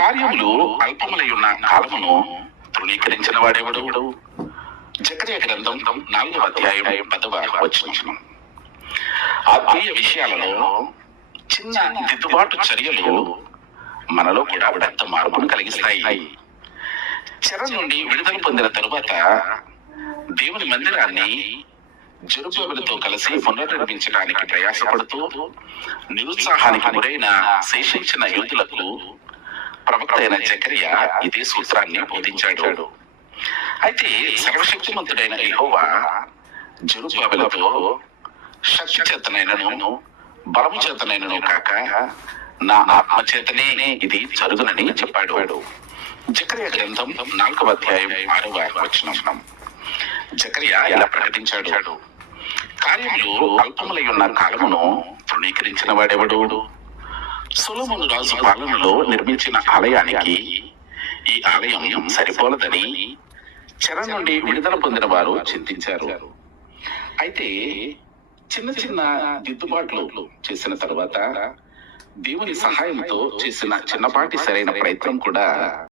కార్యములు అల్పములై ఉన్న కాలమును తృణీకరించిన వాడెవడు? జకర్యా గ్రంథం 4వ అధ్యాయం 10వ వచనం. ఆత్మీయ విషయాలలో చిన్న దిద్దుబాటు చర్యలు మనలో కూడా పెద్ద మార్పును కలిగిస్తాయి. చెర నుండి విడుదల పొందిన తరువాత దేవుని మందిరాన్ని జెరుబ్బయలుతో కలిసి పునర్నిర్మించడానికి ప్రయాసపడుతూ నిరుత్సాహానికి గురైన శేషించిన యోధులకు ప్రవక్త అయిన జకర్యా ఇదే సూత్రాన్ని బోధించాడు. అయితే సర్వశక్తిమంతుడైన యెహోవా జెరుబ్బయలుతో శక్తి చేతనైనను బలము చేతనైనను కాక నా ఆత్మ చేతనే ఇది జరుగునని చెప్పాడు. జకర్యా గ్రంథం 4వ అధ్యాయం 6వ వచనం. జకర్యా ఇలా ప్రకటించాడు, కార్యములు అల్పములై ఉన్న కాలమును తృణీకరించిన వాడెవడు? సొలొమోను రాజు పాలనలో నిర్మించిన ఆలయానికి ఈ ఆలయం సరిపోలదని చెర నుండి విడుదల పొందిన వారు చింతించారు. అయితే చిన్న చిన్న దిద్దుబాట్లు చేసిన తర్వాత దేవుని సహాయంతో చేసిన చిన్నపాటి సరైన ప్రయత్నం కూడా